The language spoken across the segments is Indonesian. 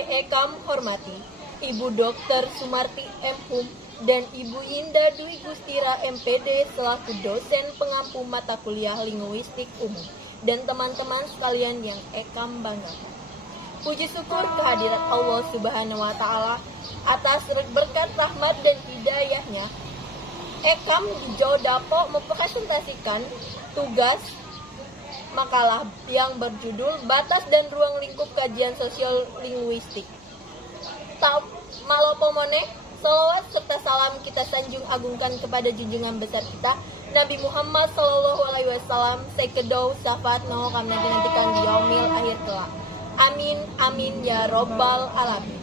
Saya Ekam hormati Ibu Dr. Sumarti M. Hum dan Ibu Indah Dwi Gustira MPD selaku dosen pengampu mata kuliah linguistik umum dan teman-teman sekalian yang Ekam banggakan. Puji syukur kehadirat Allah Subhanahu wa Ta'ala atas berkat rahmat dan hidayahnya. Ekam di Jawa Dapo mempresentasikan tugas makalah yang berjudul Batas dan Ruang Lingkup Kajian Sosial Linguistik. Tak malopomone, salawat serta salam kita sanjung agungkan kepada junjungan besar kita Nabi Muhammad SAW sekedau syafaat no kami nantikan di yaumil akhir kelak. Amin amin ya robbal alamin.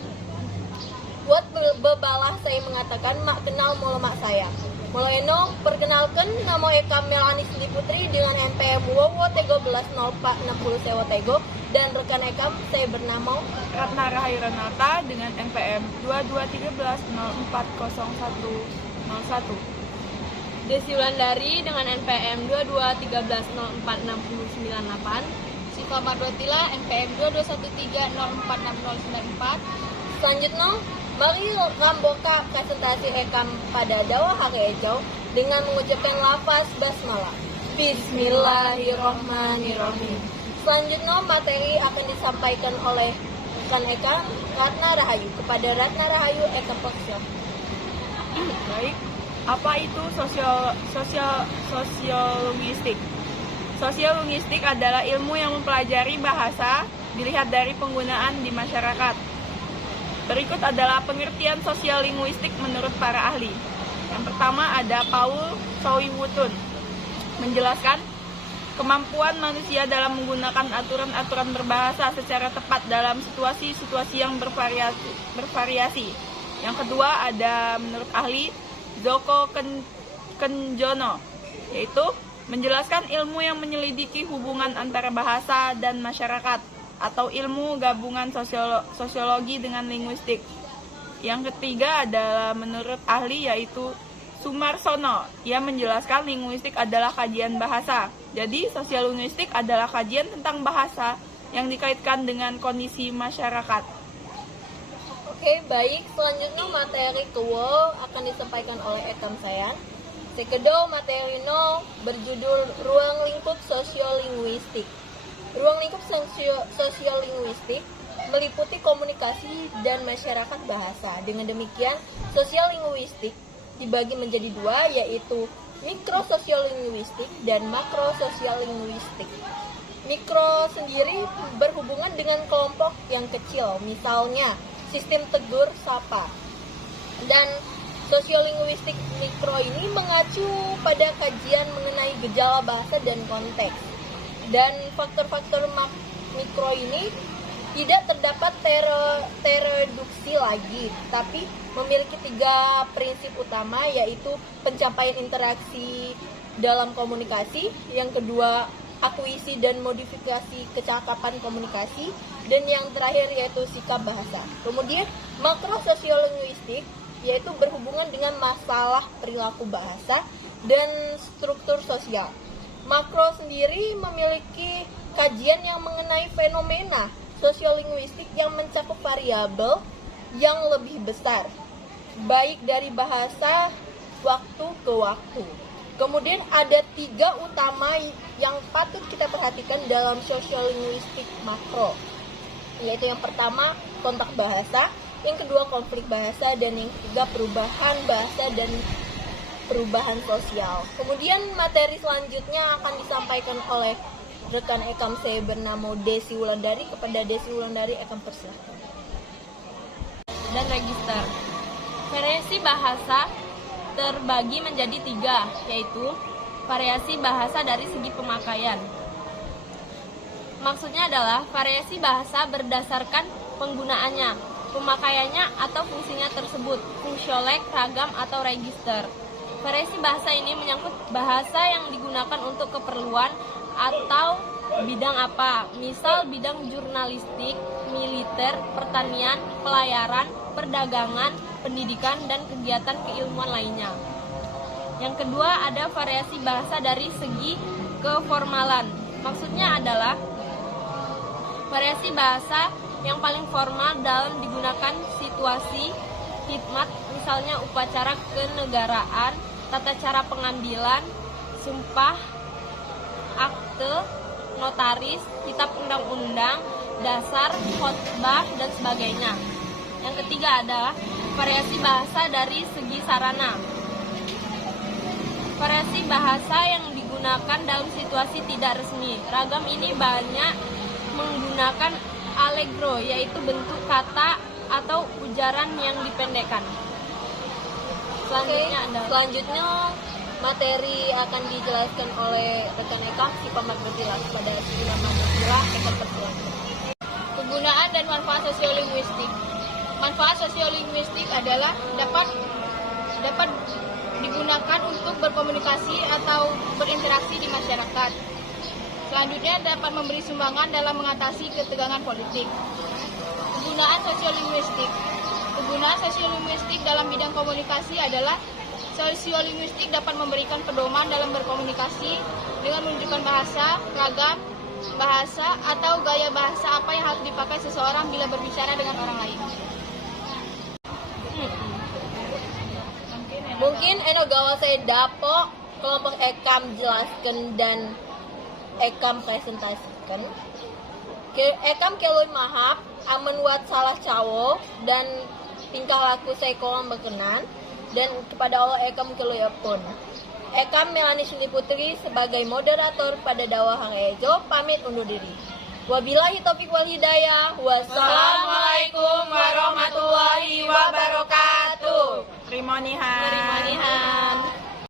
Buat bebalah saya mengatakan mak kenal mulu mak saya. Mulu eno perkenalkan nama Ekam Melani Sindi Putri dengan NPM Wowo Tego 110460 Sewo Tego dan rekan Ekam saya bernama Ratna Rahayu Renata dengan NPM 2213040101. Desi Wulandari dengan NPM 2213046098. Siva Mardotila NPM 2213046094. Selanjutnya, mari ramboka presentasi Ekam pada dawa hari ejau dengan mengucapkan lafaz basmalah. Bismillahirrahmanirrahim. Selanjutnya, materi akan disampaikan oleh rekan Ekam Ratna Rahayu. Kepada Ratna Rahayu, Ekam persilakan. Baik, apa itu sosiolinguistik? Sosiolinguistik adalah ilmu yang mempelajari bahasa dilihat dari penggunaan di masyarakat. Berikut adalah pengertian sosiolinguistik menurut para ahli. Yang pertama ada Paul Soiwutun menjelaskan kemampuan manusia dalam menggunakan aturan-aturan berbahasa secara tepat dalam situasi-situasi yang bervariasi. Yang kedua ada menurut ahli Zoko Kenjono, yaitu menjelaskan ilmu yang menyelidiki hubungan antara bahasa dan masyarakat atau ilmu gabungan sosiologi dengan linguistik. Yang ketiga adalah menurut ahli yaitu Sumarsono. Ia menjelaskan linguistik adalah kajian bahasa. Jadi sosiolinguistik adalah kajian tentang bahasa yang dikaitkan dengan kondisi masyarakat. Oke, baik. Selanjutnya materi kedua akan disampaikan oleh Ekam saya. Sekedau materi no berjudul Ruang Lingkup Sosiolinguistik. Ruang lingkup sosiolinguistik meliputi komunikasi dan masyarakat bahasa. Dengan demikian, sosiolinguistik dibagi menjadi dua, yaitu mikrososialinguistik dan makrososialinguistik. Mikro sendiri berhubungan dengan kelompok yang kecil, misalnya sistem tegur sapa. Dan sosiolinguistik mikro ini mengacu pada kajian mengenai gejala bahasa dan konteks. Dan faktor-faktor mikro ini tidak terdapat tereduksi lagi, tapi memiliki 3 prinsip utama, yaitu pencapaian interaksi dalam komunikasi, yang kedua akuisi dan modifikasi kecakapan komunikasi, dan yang terakhir yaitu sikap bahasa. Kemudian makrososialinguistik yaitu berhubungan dengan masalah perilaku bahasa dan struktur sosial. Makro sendiri memiliki kajian yang mengenai fenomena sosiolinguistik yang mencakup variabel yang lebih besar, baik dari bahasa waktu ke waktu. Kemudian ada 3 utama yang patut kita perhatikan dalam sosiolinguistik makro, yaitu yang pertama kontak bahasa, yang kedua konflik bahasa, dan yang ketiga perubahan bahasa dan perubahan sosial. Kemudian materi selanjutnya akan disampaikan oleh rekan Ekam saya bernama Desi Wulandari. Kepada Desi Wulandari Ekam persilahkan. Dan register. Variasi bahasa terbagi menjadi 3, yaitu variasi bahasa dari segi pemakaian. Maksudnya adalah variasi bahasa berdasarkan penggunaannya, pemakaiannya atau fungsinya tersebut, fungsiolek, ragam, atau register. Variasi bahasa ini menyangkut bahasa yang digunakan untuk keperluan atau bidang apa, misal bidang jurnalistik, militer, pertanian, pelayaran, perdagangan, pendidikan, dan kegiatan keilmuan lainnya. Yang kedua ada variasi bahasa dari segi keformalan. Maksudnya adalah variasi bahasa yang paling formal dalam digunakan situasi khidmat, misalnya upacara kenegaraan, tata cara pengambilan, sumpah, akte, notaris, kitab undang-undang, dasar, khotbah, dan sebagainya. Yang ketiga adalah variasi bahasa dari segi sarana. Variasi bahasa yang digunakan dalam situasi tidak resmi. Ragam ini banyak menggunakan allegro, yaitu bentuk kata atau ujaran yang dipendekkan. Selanjutnya materi akan dijelaskan oleh rekan Ekam si Pamat Bertilas pada seminar Pancasila Ekam Bertilas. Penggunaan dan manfaat sosiolinguistik. Manfaat sosiolinguistik adalah dapat digunakan untuk berkomunikasi atau berinteraksi di masyarakat. Selanjutnya dapat memberi sumbangan dalam mengatasi ketegangan politik. Penggunaan sosiolinguistik. Penggunaan sosiolinguistik dalam bidang komunikasi adalah sosiolinguistik dapat memberikan pedoman dalam berkomunikasi dengan menunjukkan bahasa, ragam, bahasa, atau gaya bahasa apa yang harus dipakai seseorang bila berbicara dengan orang lain. Mungkin gawa saya dapo kelompok Ekam jelaskan dan Ekam presentasikan. Ekam keloi mahap, aman wat salah cawo dan tingkah laku saya kurang berkenan, dan kepada Allah Ekam keloi pun. Ekam Melani Suli Putri sebagai moderator pada dakwah hari Ejo pamit undur diri. Wabillahi taufiq wal hidayah. Wassalamualaikum warahmatullahi wabarakatuh. Rimonihan.